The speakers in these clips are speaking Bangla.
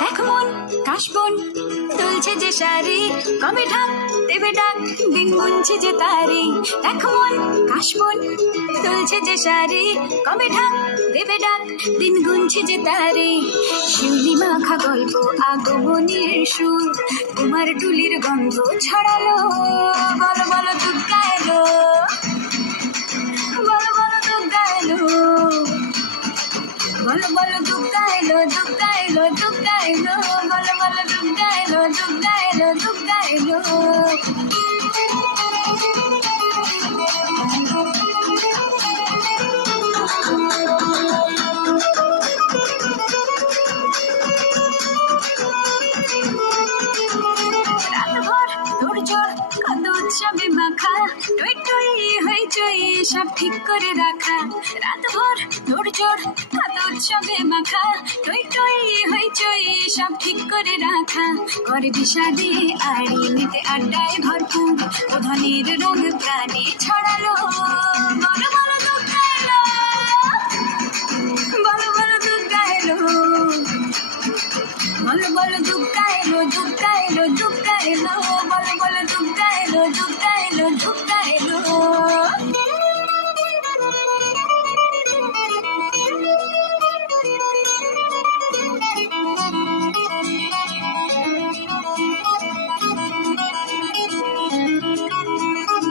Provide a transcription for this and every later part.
দেখ মন কাশবন দুলছে যে শাড়ি, কবে ঢাক দেবে ডাক দিন গুনছে যে তারি। দেখ মন কাশবন দুলছে যে শাড়ি, কবে ঢাক দেবে ডাক দিন গুনছে যে তারি। শিউলি মাখা গল্প আগমনের সুর, তোমার টুলির গন্ধ ছড়ালো। বলো বলো দুর্গা এলো, বলো বলো দুর্গা এলো, বলো বলো দুর্গা এলো, দুর্গা এলো, দুর্গা এলো, বলো বলো দুর্গা এলো, দুর্গা এলো, দুর্গা এলো। রাতভর তোড়জোড় কত উৎসবে মাখা, টই টই হইচই সব ঠিক করে রাখা। রাতভর তোড়জোড় কত উৎসবে মাখা, টই টই হইচই সব ঠিক করে রাখা। করে বিষাদে আড়ি নিতে আড্ডায় ভরপুর, ধ্বনির রঙ প্রাণে ছড়ালো। বলো বলো দুর্গা এলো, বলো বলো দুর্গা এলো, বলো বলো দুর্গা এলো, দুর্গা এলো, দুর্গা এলো, বলো বলো দুর্গা এলো, দুর্গা এলো, দুর্গা এলো।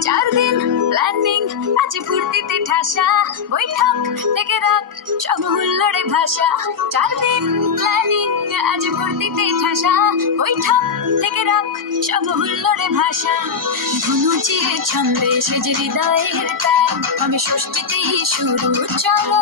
চার দিন প্ল্যানিং আছে ফুর্তিতে ঠাসা, বৈঠক থেকে রাখ সব হুল্লোড়ে ভাষা। 4 দিন প্ল্যানিং আজ ফুর্তিতে ঠাসা, বৈঠক থেকে রাখ সব হুল্লোড়ে ভাষা। ধনুচির ছন্দে সেজে হৃদয়ের তার, আমি ষষ্ঠীতেই শুরু চলো।